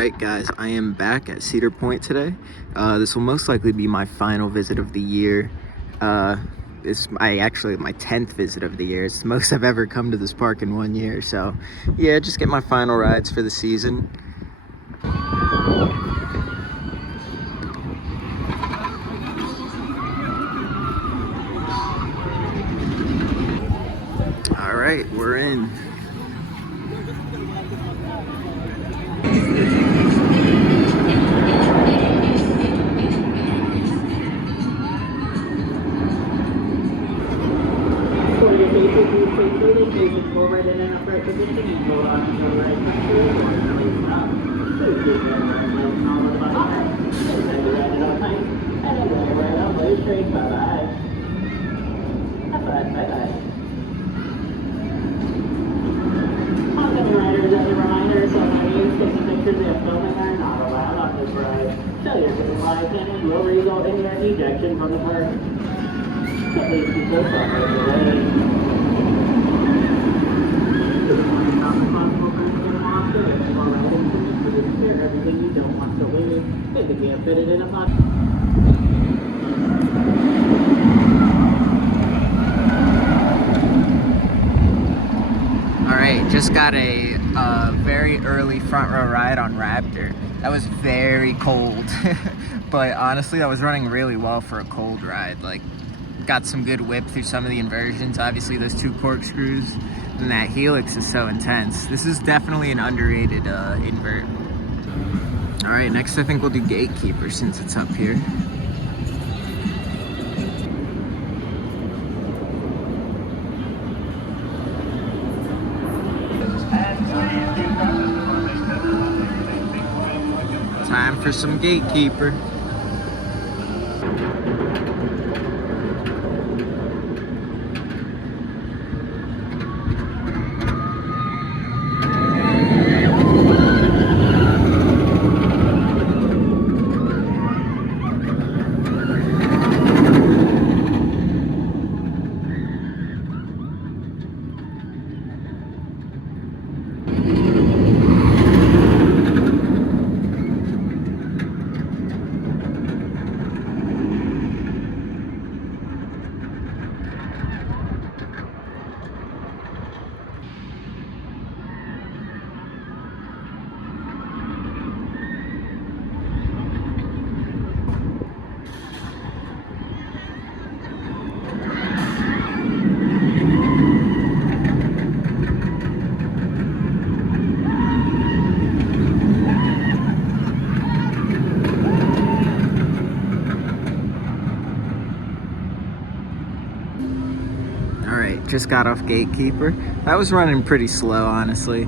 Alright guys, I am back at Cedar Point today. This will most likely be my final visit of the year. It's my 10th visit of the year. It's the most I've ever come to this park in 1 year. So yeah, just get my final rides for the season. Alright, we're in. Ejection from the park. Please keep those up right away. Everything you don't want to lose, they can get fitted in a pocket. Alright, just got a very early front row ride on Raptor. That was very cold. But honestly, I was running really well for a cold ride. Like, got some good whip through some of the inversions. Obviously, those 2 corkscrews and that helix is so intense. This is definitely an underrated invert. All right, next I think we'll do Gatekeeper since it's up here. Time for some Gatekeeper. Just got off Gatekeeper. That was running pretty slow, honestly.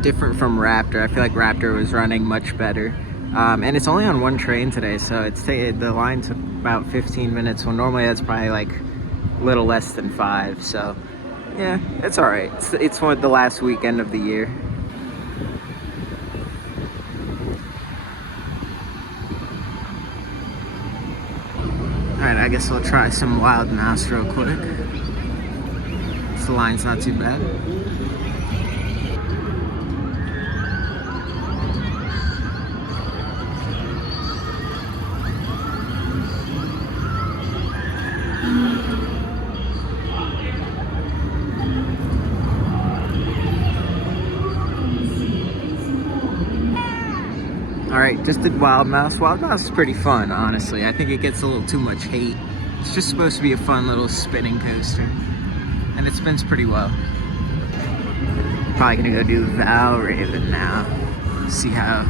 Different from Raptor. I feel like Raptor was running much better. And it's only on 1 train today, so the line took about 15 minutes. Well, normally that's probably like a little less than 5. So yeah, it's all right. It's the last weekend of the year. All right, I guess we'll try some Wild Mouse real quick. The line's not too bad. Alright, just did Wild Mouse. Wild Mouse is pretty fun, honestly. I think it gets a little too much hate. It's just supposed to be a fun little spinning coaster. And it spins pretty well. Probably gonna go do Valravn now. See how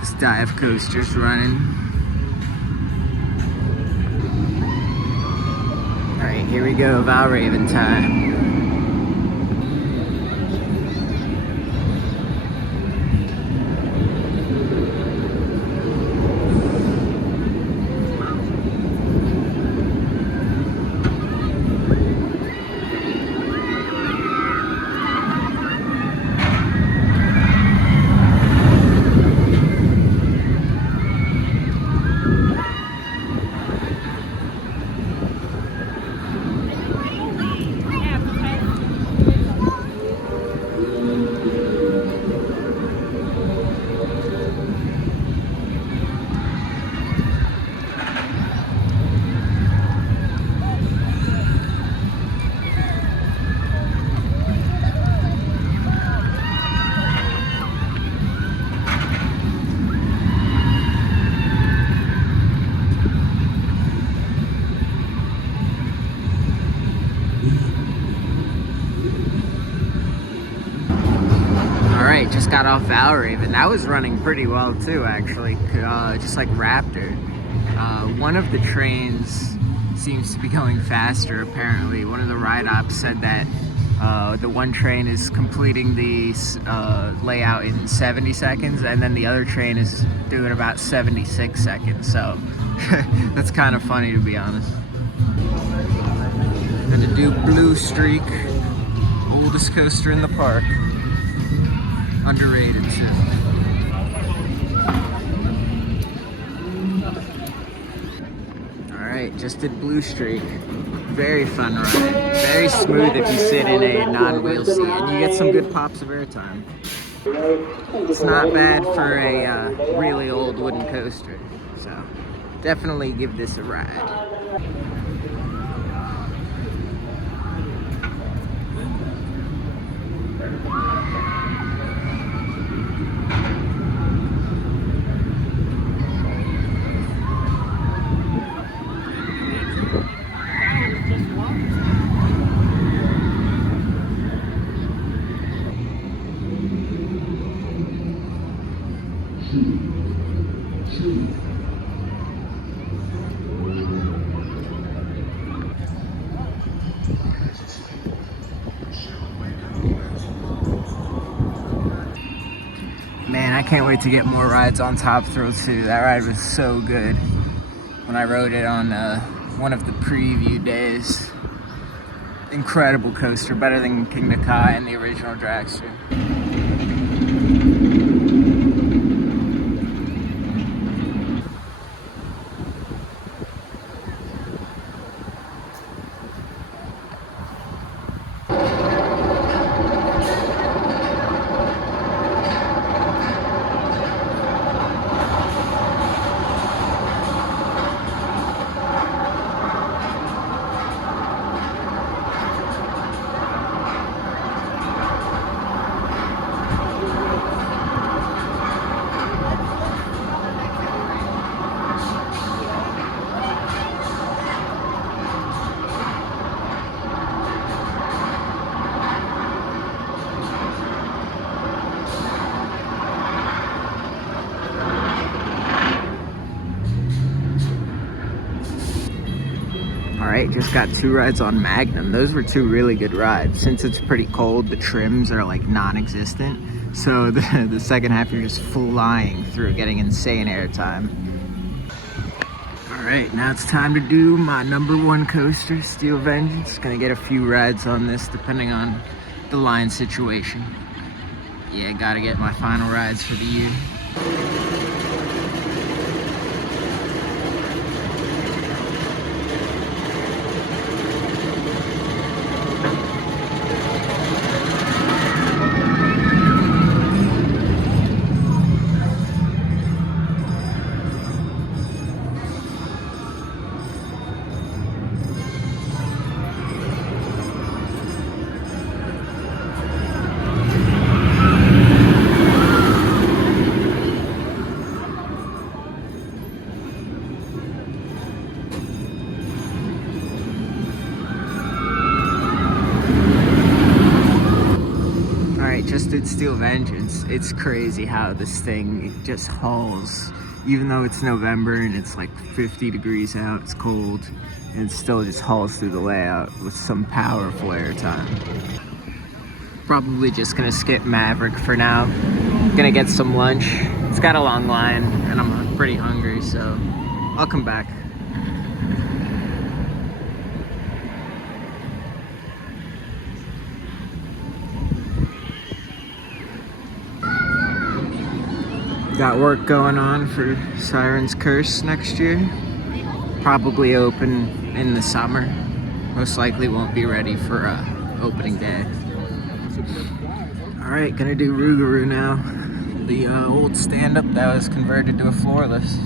this dive coaster's running. Alright, here we go, Valravn time. just got off Valravn. That was running pretty well too, actually, just like Raptor. One of the trains seems to be going faster, apparently. One of the ride ops said that the one train is completing the layout in 70 seconds, and then the other train is doing about 76 seconds, so that's kind of funny, to be honest. Gonna do Blue Streak, oldest coaster in the park. Underrated too. Alright, just did Blue Streak. Very fun ride. Very smooth if you sit in a non-wheel seat, and you get some good pops of airtime. It's not bad for a really old wooden coaster, so definitely give this a ride. Man, I can't wait to get more rides on Top Thrill 2. That ride was so good when I rode it on one of the preview days. Incredible coaster, better than King Nakai and the original dragster. Alright, just got 2 rides on Magnum. Those were 2 really good rides. Since it's pretty cold, the trims are like non-existent. So the second half, you're just flying through, getting insane airtime. Alright, now it's time to do my #1 coaster, Steel Vengeance. Gonna get a few rides on this depending on the line situation. Yeah, gotta get my final rides for the year. Just did Steel Vengeance. It's crazy how this thing just hauls. Even though it's November and it's like 50 degrees out, it's cold, and it still just hauls through the layout with some powerful airtime. Probably just gonna skip Maverick for now. Gonna get some lunch. It's got a long line and I'm pretty hungry, so I'll come back. Got work going on for Siren's Curse next year. Probably open in the summer. Most likely won't be ready for opening day. Alright, gonna do Rougarou now. The old stand-up that was converted to a floorless.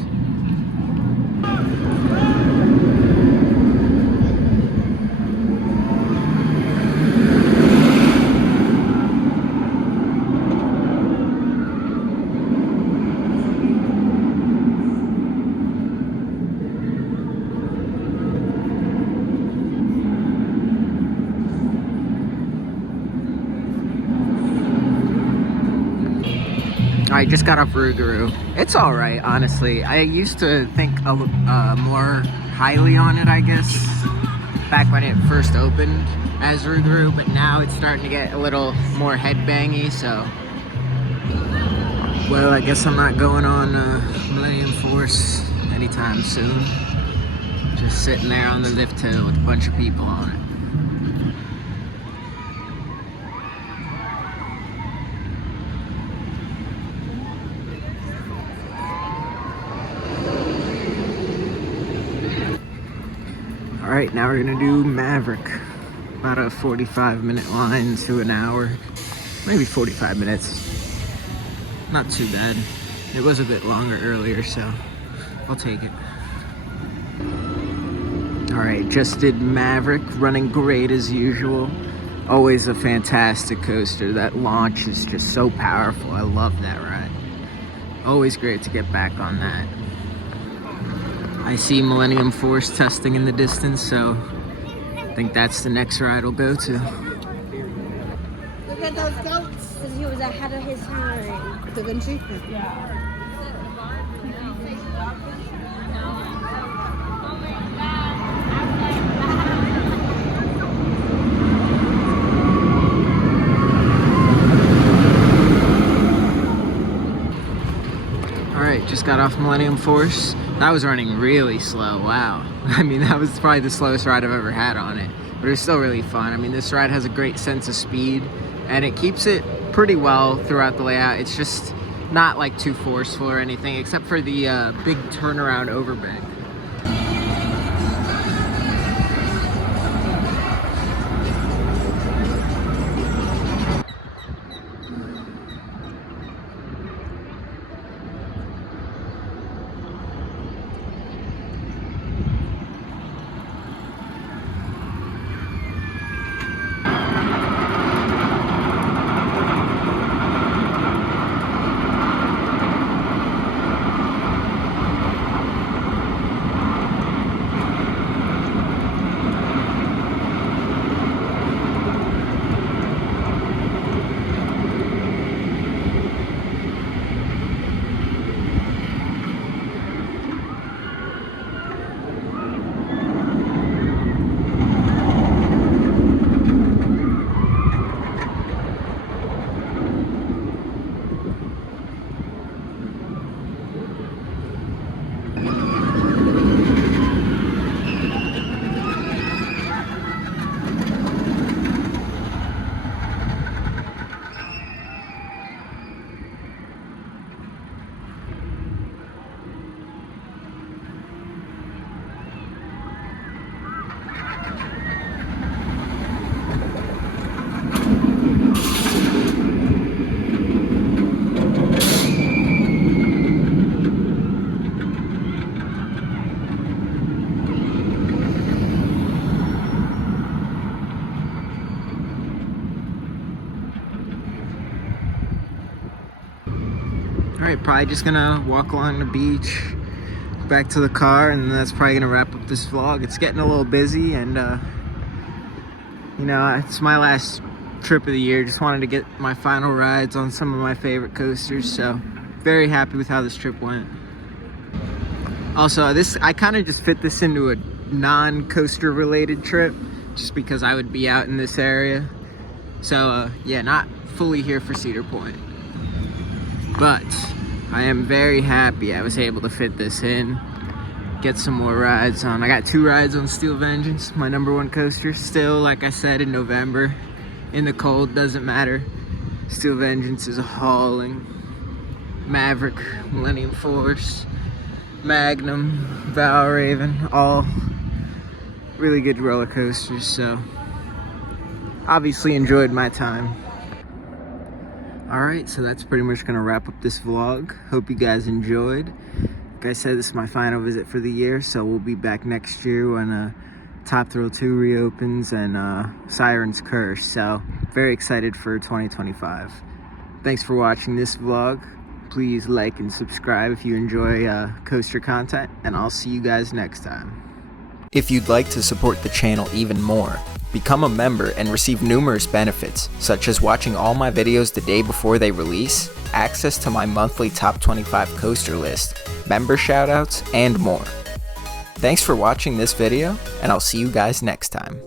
Alright, just got off Rougarou. It's alright, honestly. I used to think more highly on it, I guess, back when it first opened as Rougarou, but now it's starting to get a little more headbangy, so... Well, I guess I'm not going on Millennium Force anytime soon. Just sitting there on the lift hill with a bunch of people on it. Alright, now we're gonna do Maverick. About a 45-minute line to an hour. Maybe 45 minutes. Not too bad. It was a bit longer earlier, so I'll take it. Alright, just did Maverick, running great as usual. Always a fantastic coaster. That launch is just so powerful. I love that ride. Always great to get back on that. I see Millennium Force testing in the distance, so I think that's the next ride we'll go to. Look at those goats, because he was ahead of his time. Yeah. Alright, just got off Millennium Force. That was running really slow, wow. I mean, that was probably the slowest ride I've ever had on it. But it was still really fun. I mean, this ride has a great sense of speed, and it keeps it pretty well throughout the layout. It's just not like too forceful or anything, except for the big turnaround overbank. Alright, probably just gonna walk along the beach, back to the car, and that's probably gonna wrap up this vlog. It's getting a little busy, and you know, it's my last trip of the year. Just wanted to get my final rides on some of my favorite coasters, so very happy with how this trip went. Also, I kind of just fit this into a non-coaster related trip, just because I would be out in this area. So yeah, not fully here for Cedar Point. But I am very happy I was able to fit this in, get some more rides on. I got 2 rides on Steel Vengeance, my #1 coaster. Still, like I said, in November, in the cold, doesn't matter. Steel Vengeance is a hauling. Maverick, Millennium Force, Magnum, Valravn, all really good roller coasters, so obviously enjoyed my time. Alright, so that's pretty much gonna wrap up this vlog. Hope you guys enjoyed. Like I said, this is my final visit for the year, so we'll be back next year when Top Thrill 2 reopens and Siren's Curse. So very excited for 2025. Thanks for watching this vlog. Please like and subscribe if you enjoy coaster content, and I'll see you guys next time. If you'd like to support the channel even more, become a member and receive numerous benefits, such as watching all my videos the day before they release, access to my monthly top 25 coaster list, member shoutouts, and more. Thanks for watching this video, and I'll see you guys next time.